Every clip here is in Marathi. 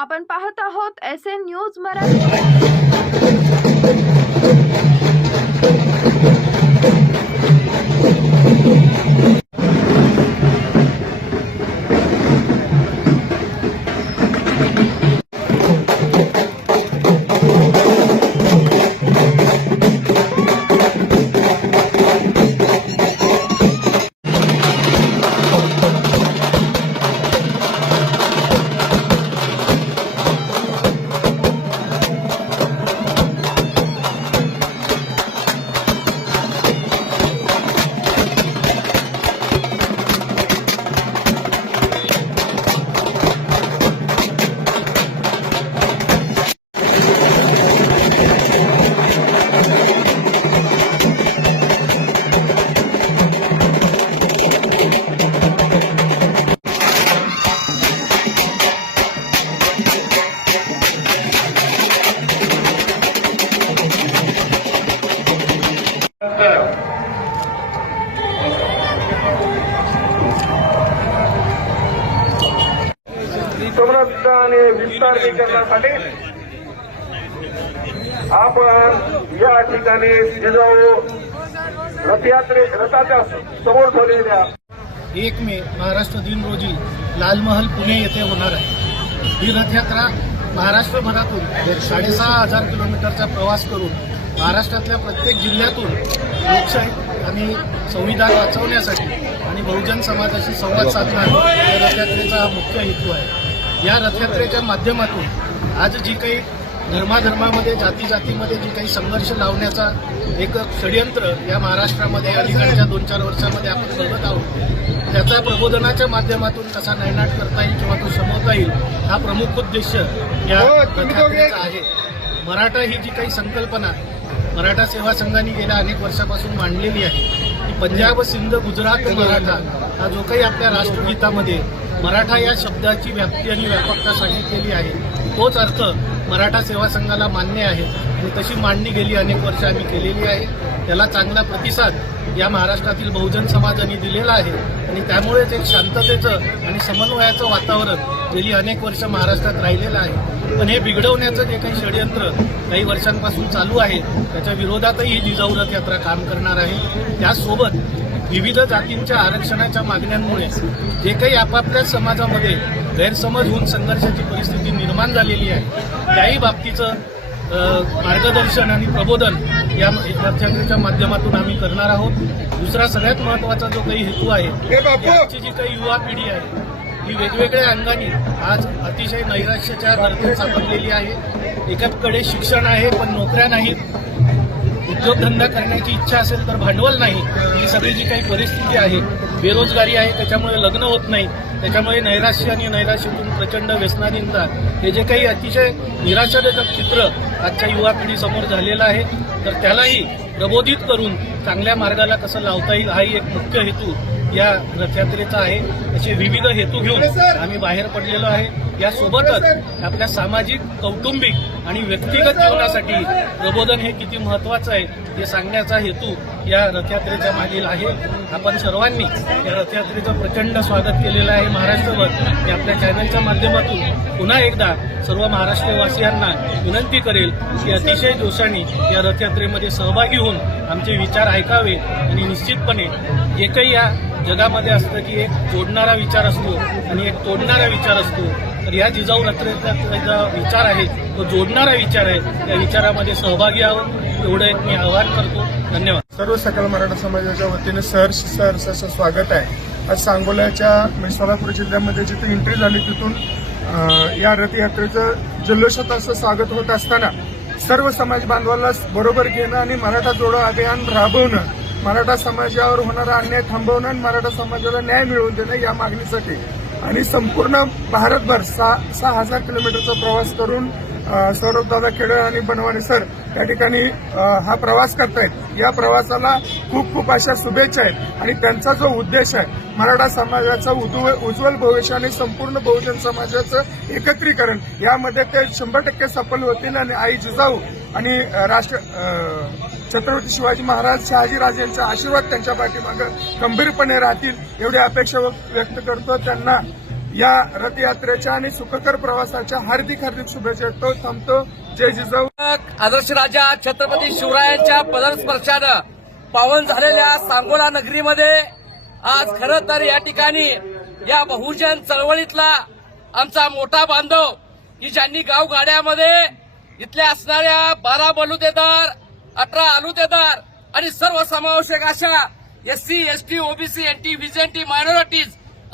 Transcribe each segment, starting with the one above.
आपण पाहत आहोत एस एन न्यूज मराठी आणि विस्तारीकरणासाठी आपण या ठिकाणी जिजाऊ रथयात्रे रथाच्या समोर ठेवलेल्या एक मे महाराष्ट्र दिन रोजी लालमहल पुणे येथे होणार आहे ही रथयात्रा महाराष्ट्रभरातून साडेसहा हजार किलोमीटरचा प्रवास करून महाराष्ट्रातल्या प्रत्येक जिल्ह्यातून लोकशाही आणि संविधान वाचवण्यासाठी आणि बहुजन समाजाशी संवाद साधणार या रथयात्रेचा हा मुख्य हेतू आहे या रथयात्रेच्या माध्यमातून आज जी काही धर्माधर्मामध्ये जाती जातीमध्ये जी काही संघर्ष लावण्याचा एक षडयंत्र या महाराष्ट्रामध्ये अलीकडच्या दोन चार वर्षामध्ये आपण बघत आहोत त्याचा प्रबोधनाच्या माध्यमातून कसा नैनाट करता येईल किंवा तो समोरता येईल हा प्रमुख उद्देश या हो, रथयात्रेचा आहे मराठा ही जी काही संकल्पना मराठा सेवा संघाने गेल्या अनेक वर्षापासून मांडलेली आहे की पंजाब सिंध गुजरात मराठा हा जो काही आपल्या राष्ट्रगीतामध्ये मराठा या शब्दाची व्याप्ती आणि व्यापकता सांगितलेली आहे तोच अर्थ मराठा सेवा संघाला मान्य आहे आणि तशी मांडणी गेली अनेक वर्ष आम्ही केलेली आहे त्याला चांगला प्रतिसाद या महाराष्ट्रातील बहुजन समाजाने दिलेला आहे आणि त्यामुळेच एक शांततेचं आणि समन्वयाचं वातावरण गेली अनेक वर्ष महाराष्ट्रात राहिलेलं आहे पण हे बिघडवण्याचं जे काही षडयंत्र काही वर्षांपासून चालू आहे त्याच्या विरोधातही ही जिजाऊ यात्रा काम करणार आहे त्याचसोबत विविध जातींच्या आरक्षणाच्या मागण्यांमुळे जे काही आपापल्या समाजामध्ये गैरसमज होऊन संघर्षाची परिस्थिती निर्माण झालेली आहे त्याही बाबतीचं मार्गदर्शन आणि प्रबोधन या चर्चेच्या माध्यमातून आम्ही करणार आहोत दुसरा सगळ्यात महत्त्वाचा जो काही हेतू आहे आजची जी काही युवा पिढी आहे ही वेगवेगळ्या अंगाने आज अतिशय नैराश्याच्या धर्तीत सापडलेली आहे एकाकडे शिक्षण आहे पण नोकऱ्या नाहीत उद्योगधंदा करण्याची इच्छा असेल तर भांडवल नाही ही सगळी जी काही परिस्थिती आहे बेरोजगारी आहे त्याच्यामुळे लग्न होत नाही त्याच्यामुळे नैराश्य आणि नैराश्यातून प्रचंड व्यसनाधीनता हे जे काही अतिशय निराशाजनक चित्र आजच्या युवा पिढीसमोर झालेलं आहे तर त्यालाही प्रबोधित करून चांगल्या मार्गाला कसं लावता येईल हाही एक मुख्य हेतू या रथयात्रेचा आहे असे विविध हेतू घेऊन आम्ही बाहेर पडलेलो आहे यासोबतच आपल्या सामाजिक कौटुंबिक आणि व्यक्तिगत जीवनासाठी प्रबोधन हे किती महत्वाचं आहे हे सांगण्याचा हेतू या रथयात्रेच्या मागील आहे आपण सर्वांनी या रथयात्रेचं प्रचंड स्वागत केलेलं आहे महाराष्ट्रभर मी आपल्या चॅनलच्या माध्यमातून पुन्हा एकदा सर्व महाराष्ट्रवासियांना विनंती करेल की अतिशय जोशाने या रथयात्रेमध्ये सहभागी होऊन आमचे विचार ऐकावे आणि निश्चितपणे जे काही या जगामध्ये असतं की एक जोडणारा विचार असतो आणि एक तोडणारा विचार असतो तर या जिजाऊ रत्रेचा विचार आहे तो जोडणारा विचार आहे त्या विचारामध्ये सहभागी आहोत एवढं एक मी आवाहन करतो धन्यवाद सर्व सकल मराठा समाजाच्या वतीने सहर्ष सहर्ष असं स्वागत आहे आज सांगोल्याच्या म्हणजे सोलापूर जिल्ह्यामध्ये जिथे एंट्री झाली तिथून या रथयात्रेचं जल्लोषात असं स्वागत होत असताना सर्व समाज बांधवाला बरोबर घेणं आणि मराठा जोडो अभियान राबवणं मराठा समाजावर होणारा अन्याय थांबवणं आणि मराठा समाजाला न्याय मिळवून देणं या मागणीसाठी आणि संपूर्ण भारतभर सहा सहा हजार किलोमीटरचा प्रवास करून सौरभदादा आणि बनवाणी सर या ठिकाणी हा प्रवास करतायत या प्रवासाला खूप खूप अशा शुभेच्छा आहेत आणि त्यांचा जो उद्देश आहे मराठा समाजाचं उज्ज्वल भविष्य आणि संपूर्ण बहुजन समाजाचं एकत्रीकरण यामध्ये ते शंभर टक्के सफल होतील आणि आई जिजाऊ आणि राष्ट्र छत्रपती शिवाजी महाराज शहाजीराजेंचा यांचा आशीर्वाद त्यांच्या पाठीमागं गंभीरपणे राहतील एवढी अपेक्षा व्यक्त करतो त्यांना या रथयात्रेच्या आणि सुखकर प्रवासाच्या हार्दिक हार्दिक शुभेच्छा देतो थांबतो जय जिजाऊ आदर्श राजा छत्रपती शिवरायांच्या पदस्पर्शानं पावन झालेल्या सांगोला नगरीमध्ये आज खरं तर या ठिकाणी या बहुजन चळवळीतला आमचा मोठा बांधव की ज्यांनी गाड्यामध्ये इथल्या असणाऱ्या बारा बलुतेदार अठरा आलुतेदार आणि सर्व समावेशक अशा SC ST OBC NT VJNT minorities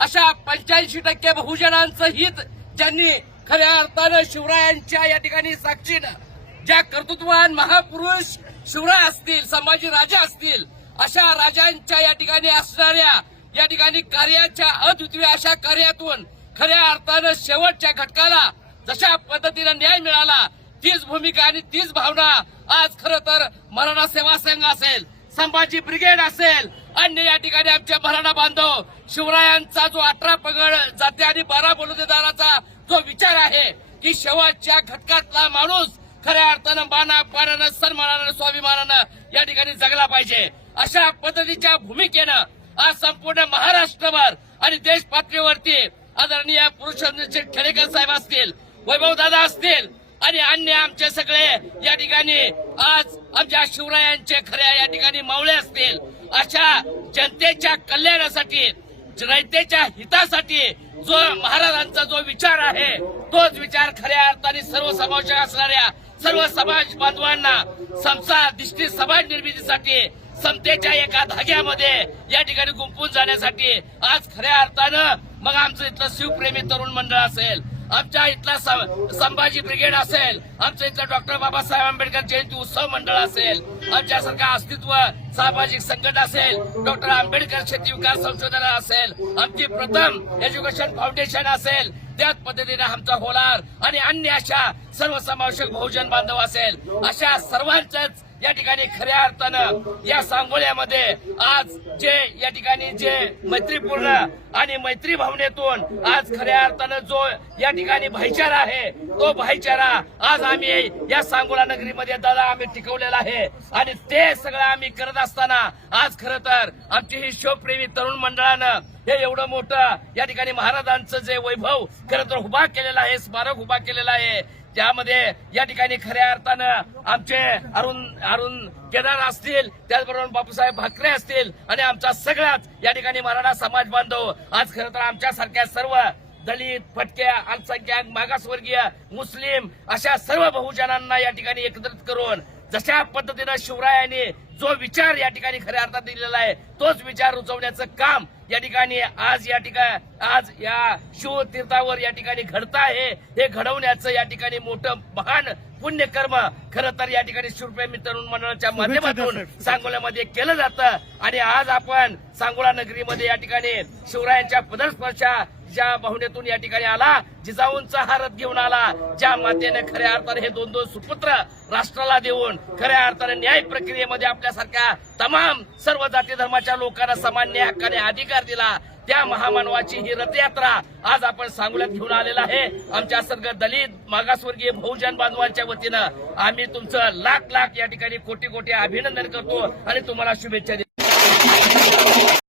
अशा पंच्याऐंशी टक्के बहुजनांचं हित ज्यांनी खऱ्या अर्थानं शिवरायांच्या या ठिकाणी साक्षीनं ज्या कर्तृत्वान महापुरुष शिवराय असतील संभाजी राजा असतील अशा राजांच्या या ठिकाणी असणाऱ्या या ठिकाणी कार्याच्या अद्वितीय अशा कार्यातून खऱ्या अर्थानं शेवटच्या घटकाला जशा पद्धतीनं न्याय मिळाला तीच भूमिका आणि तीच भावना आज खरं तर मराठा सेवा संघ असेल संभाजी ब्रिगेड असेल अन्य या ठिकाणी आमचे मराठा बांधव शिवरायांचा जो अठरा पगड जाते आणि बारा बलुतेदाराचा जो विचार आहे की शेवटच्या घटकातला माणूस खऱ्या अर्थानं माना पानानं सन्मानानं स्वाभिमानानं या ठिकाणी जगला पाहिजे अशा पद्धतीच्या भूमिकेनं आज संपूर्ण महाराष्ट्रभर आणि देश पातळीवरती आदरणीय पुरुषोत्तम खेडेकर साहेब असतील वैभव दादा असतील आणि अन्य आमचे सगळे या ठिकाणी आज आमच्या शिवरायांचे खऱ्या या ठिकाणी मावळे असतील अशा जनतेच्या कल्याणासाठी जनतेच्या हितासाठी जो महाराजांचा जो विचार आहे तोच विचार खऱ्या अर्थाने सर्व सर्वसमावेशक असणाऱ्या सर्व समाज बांधवांना समसा दिष्टी समाज निर्मितीसाठी समतेच्या एका धाग्यामध्ये या ठिकाणी गुंपून जाण्यासाठी आज खऱ्या अर्थानं मग आमचं इथलं शिवप्रेमी तरुण मंडळ असेल आमच्या इथला संभाजी ब्रिगेड असेल आमच्या इथला डॉक्टर बाबासाहेब आंबेडकर जयंती उत्सव मंडळ असेल आमच्यासारखं अस्तित्व सामाजिक संकट असेल डॉक्टर आंबेडकर शेती विकास संशोधन असेल आमची प्रथम एज्युकेशन फाउंडेशन असेल त्याच पद्धतीने आमचा होणार आणि अन्य अशा सर्वसमावेशक बहुजन बांधव असेल अशा सर्वांच्याच या ठिकाणी खऱ्या अर्थानं या सांगोल्यामध्ये आज जे या ठिकाणी जे मैत्रीपूर्ण आणि मैत्री भावनेतून आज खऱ्या अर्थानं जो या ठिकाणी भाईचारा आहे तो भाईचारा आज आम्ही या सांगोला नगरीमध्ये दादा आम्ही टिकवलेला आहे आणि ते सगळं आम्ही करत असताना आज खरं तर आमची ही शिवप्रेमी तरुण मंडळानं हे एवढं मोठं या ठिकाणी महाराजांचं जे वैभव खरं तर उभा केलेला आहे स्मारक उभा केलेला आहे त्यामध्ये या ठिकाणी खऱ्या अर्थानं आमचे अरुण अरुण केदार असतील त्याचबरोबर बापूसाहेब भाकरे असतील आणि आमचा सगळाच या ठिकाणी मराठा समाज बांधव आज खरं तर आमच्यासारख्या सर्व दलित फटक्या अल्पसंख्याक मागासवर्गीय मुस्लिम अशा सर्व बहुजनांना या ठिकाणी एकत्रित करून जशा पद्धतीनं शिवरायांनी जो विचार या ठिकाणी खऱ्या अर्थात दिलेला आहे तोच विचार रुजवण्याचं काम या ठिकाणी आज या ठिकाणी आज या शिवतीर्थावर या ठिकाणी घडत आहे हे घडवण्याचं या ठिकाणी मोठं महान पुण्यकर्म खरं तर या ठिकाणी शिवप्रेमी तरुण मंडळाच्या माध्यमातून सांगोल्यामध्ये केलं जातं आणि आज आपण सांगोळा नगरीमध्ये या ठिकाणी शिवरायांच्या पदस्पर्शा ज्या भावनेतून या ठिकाणी आला जिजाऊंचा हा घेऊन आला ज्या मातेने खऱ्या अर्थाने हे दोन दोन सुपुत्र राष्ट्राला देऊन खऱ्या अर्थाने न्याय प्रक्रियेमध्ये आपल्यासारख्या तमाम सर्व जाती धर्माच्या लोकांना समान न्याय हक्काने अधिकार दिला त्या महामानवाची ही रथयात्रा आज आपण सांगण्यात घेऊन आलेला आहे आमच्या सर्व दलित मागासवर्गीय बहुजन बांधवांच्या वतीनं आम्ही तुमचं लाख लाख या ठिकाणी कोटी कोटी अभिनंदन करतो आणि तुम्हाला शुभेच्छा देतो